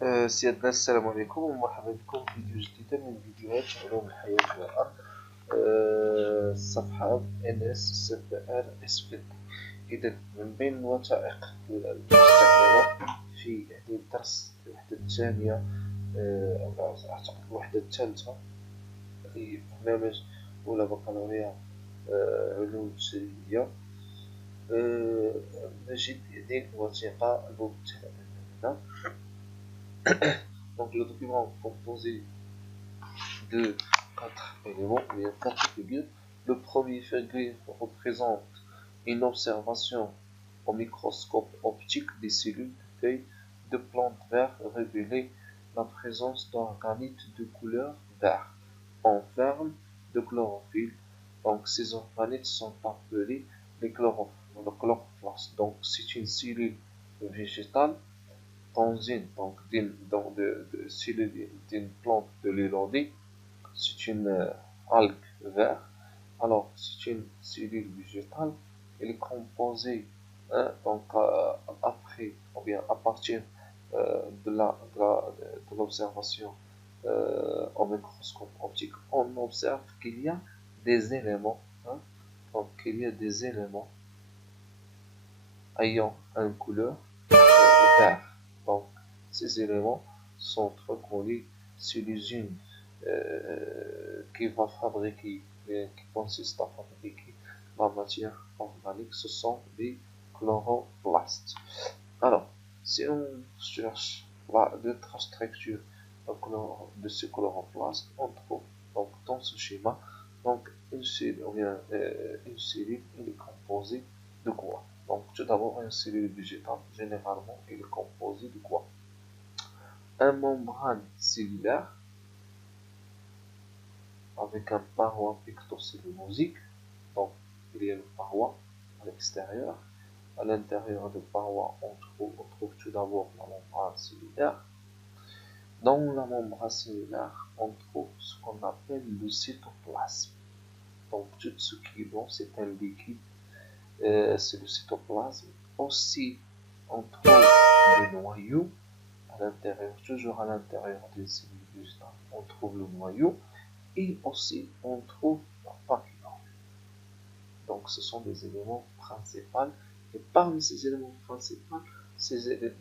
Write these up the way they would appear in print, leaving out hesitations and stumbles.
سيادنا السلام عليكم ومرحبا بكم في فيديو جديد من فيديوهات علوم الحياة والأرض. الصفحة NS7RSPT. إذا من بين الوثائق المستخدمة في هذه الدرس الوحدة الثانية أو أعتقد الوحدة الثالثة في برنامج أولى بكالوريا علوم جسدية، نجد هذه الوثيقة الممثلة هنا. Donc le document est composé de 4 éléments, il y a 4 figures. Le premier figure représente une observation au microscope optique des cellules de feuilles de plantes vertes révélant la présence d'organites de couleur vert en forme de chlorophylle. Donc ces organites sont appelés les chloroplastes. Donc c'est une cellule végétale donc cellule d'une plante de l'élodie. C'est une algue verte. Alors c'est une cellule végétale. Elle est composée après ou bien à partir de l'observation au microscope optique, on observe qu'il y a des éléments, donc il y a des éléments ayant une couleur vert. Donc, ces éléments sont reconnus sur l'usine qui va fabriquer, qui consiste à fabriquer la matière organique. Ce sont des chloroplastes. Alors, si on cherche l'autre structure de ce chloroplaste, on trouve donc dans ce schéma donc une cellule est composée de quoi? Donc, tout d'abord, une cellule végétale, généralement, elle est composée de quoi? Un membrane cellulaire avec un paroi pictocellulosique. Donc, il y a une paroi à l'extérieur. À l'intérieur de paroi, on trouve tout d'abord la membrane cellulaire. Dans la membrane cellulaire, on trouve ce qu'on appelle le cytoplasme. Donc, tout ce qui est blanc, c'est un liquide, c'est le cytoplasme. Aussi, on trouve le noyau à l'intérieur, toujours à l'intérieur des cellules végétales, on trouve le noyau et aussi on trouve la papille. Donc ce sont des éléments principaux et parmi ces éléments principaux,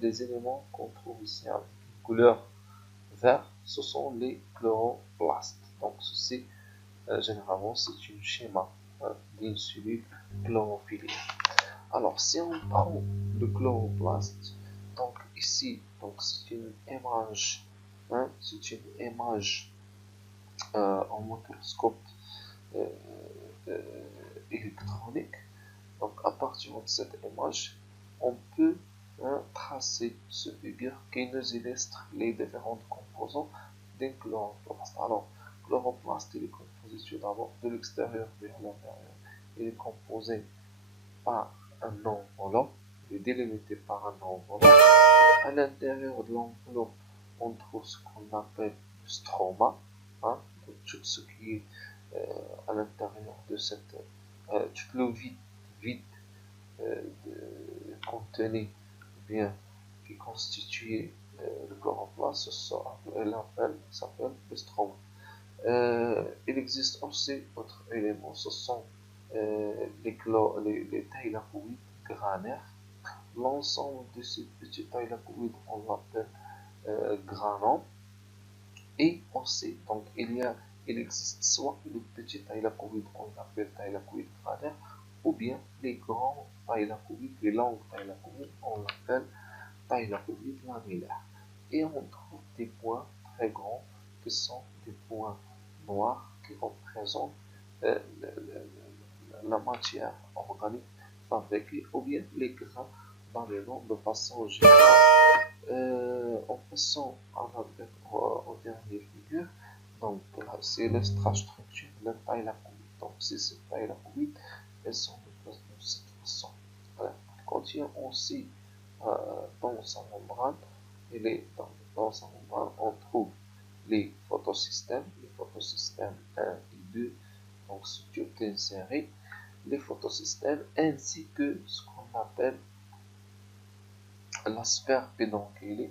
des éléments qu'on trouve ici avec une couleur verte, ce sont les chloroplastes. Donc ceci généralement c'est un schéma d'une cellule chlorophylle. Alors, si on prend le chloroplaste, donc ici, donc c'est une image, c'est une image en microscope électronique. Donc, à partir de cette image, on peut tracer ce figure qui nous illustre les différentes composants d'un chloroplaste. Alors, le chloroplaste, il est composé tout d'abord de l'extérieur vers l'intérieur. Il est composé par un enveloppe, il est délimité par un enveloppe. À l'intérieur de l'enveloppe, on trouve ce qu'on appelle le stroma, donc tout ce qui est à l'intérieur de cette, tout le vide contenait, bien, qui constituait le chloroplaste, s'appelle le stroma. Il existe aussi d'autres éléments, ce sont les thylakoïdes granaires. L'ensemble de ces petits thylakoïdes, on l'appelle granons. Et aussi, donc il existe soit les petits thylakoïdes, on l'appelle thylakoïdes granaires, ou bien les grands thylakoïdes, les longues thylakoïdes, on l'appelle thylakoïdes lamellaires. Et on trouve des points très grands qui sont des points noirs qui représentent la matière organique fabriquée ou bien les grains dans les noms de façon générale. En passant au dernier figure, donc là c'est la structure de thylakoïde. Donc si ces thylakoïdes, elles sont de cette façon. Voilà. Elle contient aussi dans sa membrane, dans sa membrane, on trouve les photosystèmes 1 et 2, donc c'est toute une série, les photosystèmes, ainsi que ce qu'on appelle la sphère pédonculaire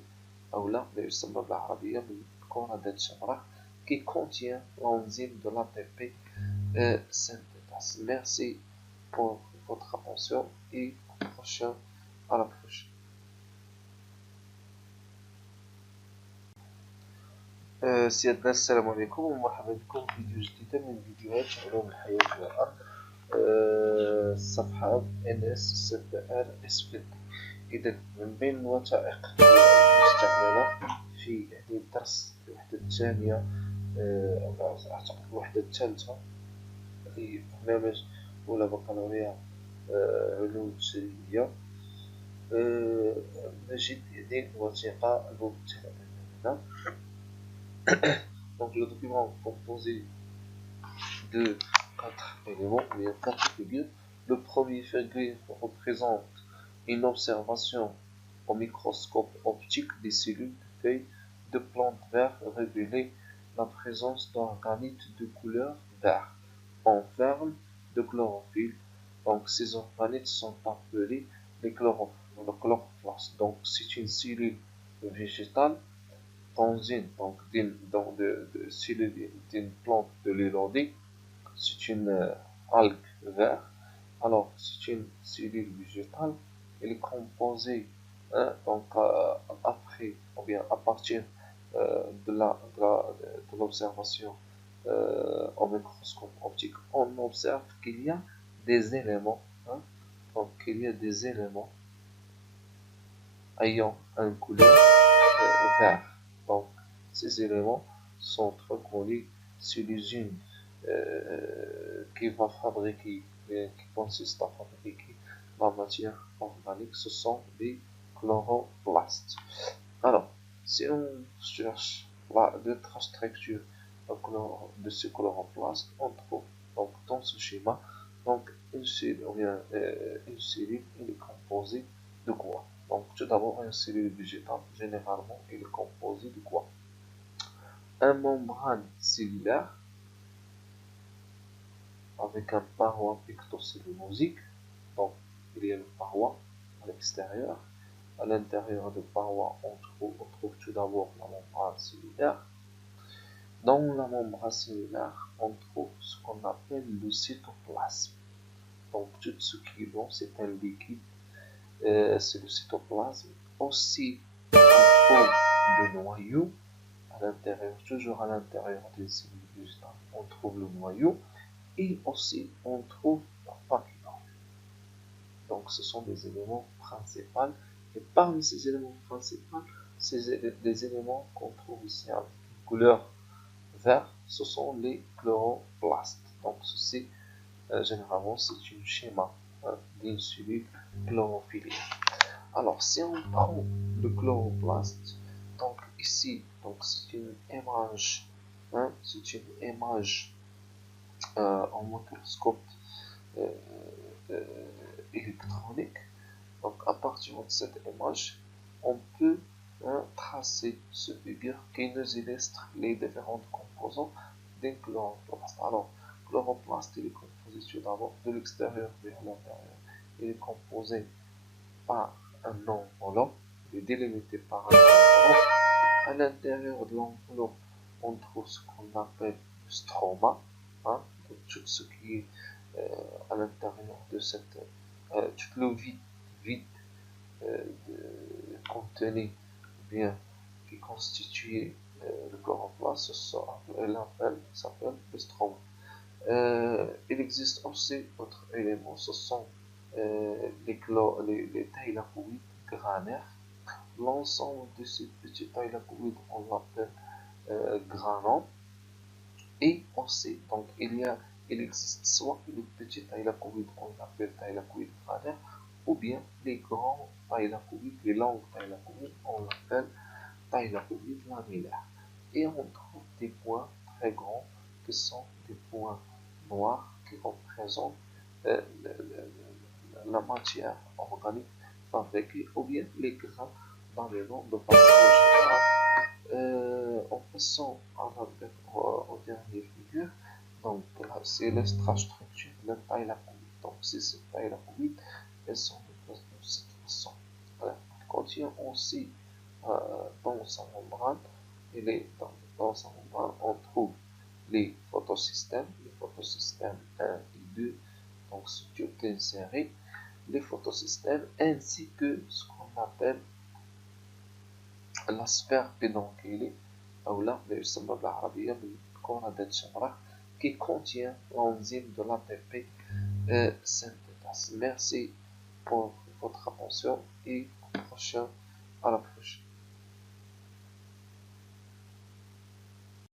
أو لا يسمى بالعربية بالكرة الشمراء qui contient l'enzyme de l'ATP synthèse. Merci pour votre attention et à la prochaine. سيادنا السلام عليكم ومرحبا بكم في فيديو جديدة من فيديوهات علوم الحياة والأرض. الصفحة NS7RSPT. إذا من بين الوثائق المستعملة في هذه الدرس الوحدة الثانية أعتقد الوحدة الثالثة في برنامج أولى بكالوريا علوم بشرية، نجد هذه الوثيقة الممثلة هنا. Donc le document est composé de 4 éléments, il y a 4 figures. Le premier figure représente une observation au microscope optique des cellules de feuilles de plantes vertes révéler la présence d'organites de couleur vert en forme de chlorophylle. Donc ces organites sont appelés les chloroplastes. Donc c'est une cellule végétale dans de cellule d'une plante de l'élodie. C'est une algue verte. Alors c'est une cellule végétale. Elle est composée après ou bien à partir de l'observation au microscope optique, on observe qu'il y a des éléments, donc il y a des éléments ayant une couleur vert. Donc ces éléments sont reconnus sur l'usine qui va fabriquer, qui consiste à fabriquer la matière organique. Ce sont des chloroplastes. Alors, si on cherche d'autres structures de ce chloroplaste, on trouve donc dans ce schéma donc une cellule elle est composée de quoi? Donc tout d'abord une cellule végétale généralement elle est composée de quoi? Un membrane cellulaire avec un paroi pictocellulosique. Donc il y a une paroi à l'extérieur. À l'intérieur de paroi, on trouve tout d'abord la membrane cellulaire. Dans la membrane cellulaire, on trouve ce qu'on appelle le cytoplasme. Donc tout ce qui est blanc, c'est un liquide, c'est le cytoplasme. Aussi, on trouve le noyau à l'intérieur, toujours à l'intérieur des cellules végétales, on trouve le noyau. Et aussi, on trouve la papillon. Donc ce sont des éléments principaux. Et parmi ces éléments principaux, des éléments qu'on trouve ici avec une couleur verte, ce sont les chloroplastes. Donc ceci, généralement, c'est un schéma d'une cellule chlorophylle. Alors si on prend le chloroplaste, donc ici, donc c'est une image, en microscope électronique. Donc à partir de cette image, on peut tracer ce figure qui nous illustre les différentes composants d'un chloroplaste. Alors, le chloroplaste il est composé tout d'abord de l'extérieur vers l'intérieur. Il est composé par un enveloppe, il est délimité par un enveloppe. À l'intérieur de l'enveloppe, on trouve ce qu'on appelle le stroma, tout ce qui est à l'intérieur de cette tout le vide contenu bien qui constitue le chloroplaste s'appelle le stroma. Il existe aussi d'autres éléments, ce sont les thylakoïdes granaires. L'ensemble de ces petits thylakoïdes on l'appelle granulons. Et aussi, donc il existe soit les petits thylakoïdes qu'on appelle thylakoïdes granaires, ou bien les grands thylakoïdes, les longues thylakoïdes, on l'appelle thylakoïdes lamellaires. Et on trouve des points très grands qui sont des points noirs qui représentent la matière organique fabriquée, ou bien les grains dans les noms de façon générale. En passant au dernier figure, donc là c'est l'extrastructure de la thylakoïde. Donc c'est cette thylakoïde, elles sont de cette façon. Voilà. Il contient aussi dans sa membrane. Dans sa membrane, on trouve les photosystèmes 1 et 2, donc c'est toute une série, les photosystèmes, ainsi que ce qu'on appelle la sphère pédonculaire, ou là, qui contient l'enzyme de l'ATP synthèse. Merci pour votre attention et à la prochaine.